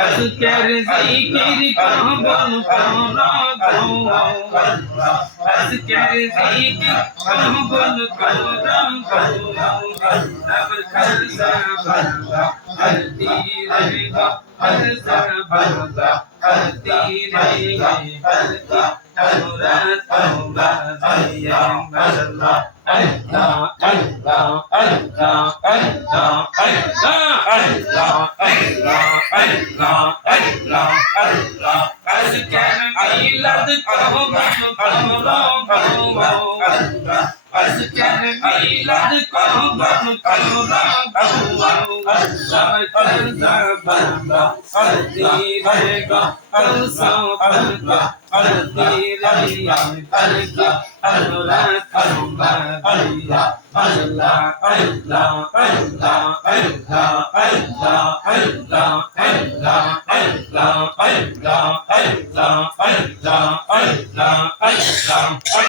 আজকের জিকির কবুল করো আজকের জিকির কবুল করো আবার খালসা বান্দা হলদি রে গো খালসা বান্দা হলদি রে হলদি তোরা তোবা জিয়া মাশাআল্লাহ আল্লাহ আল্লাহ আল্লাহ আল্লাহ আল্লাহ আল্লাহ আল্লাহ আল্লাহ আল্লাহ আজকের মিলাদ কবুল করো আজকের মিলাদ কবুল করো আমার খালসা বান্দা হলদি রে গো খালসা বান্দা হলদি রে হলদি তোরা তোবা জিয়া আল্লাহ আল্লাহ আল্লাহ আল্লাহ আল্লাহ আল্লাহ আল্লাহ আল্লাহ আল্লাহ আল্লাহ আল্লাহ আল্লাহ আল্লাহ